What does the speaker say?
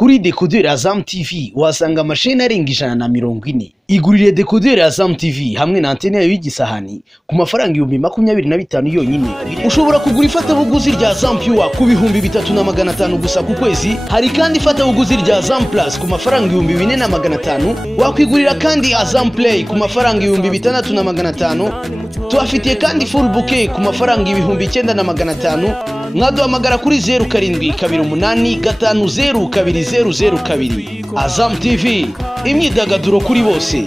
Kuri decoder Azam TV wasanga amasheni arenga 140. Igurire decoder Azam TV hamwe na antene yayo y'igisahani ku mafaranga 25,000 yonyine. Ushobora kugura ifatabuguzi rya Azam Pure ku 3,500 gusa ku kwezi. Hari kandi ifatabuguzi rya Azam Plus ku mafaranga 4,500. Wakwigurira kandi Azam Play ku mafaranga 6,500. Tuafitiye kandi full bouquet ku mafaranga 9,500. Mwaduhamagara kuri 0728502002. Azam TV, imyidagaduro kuri bose.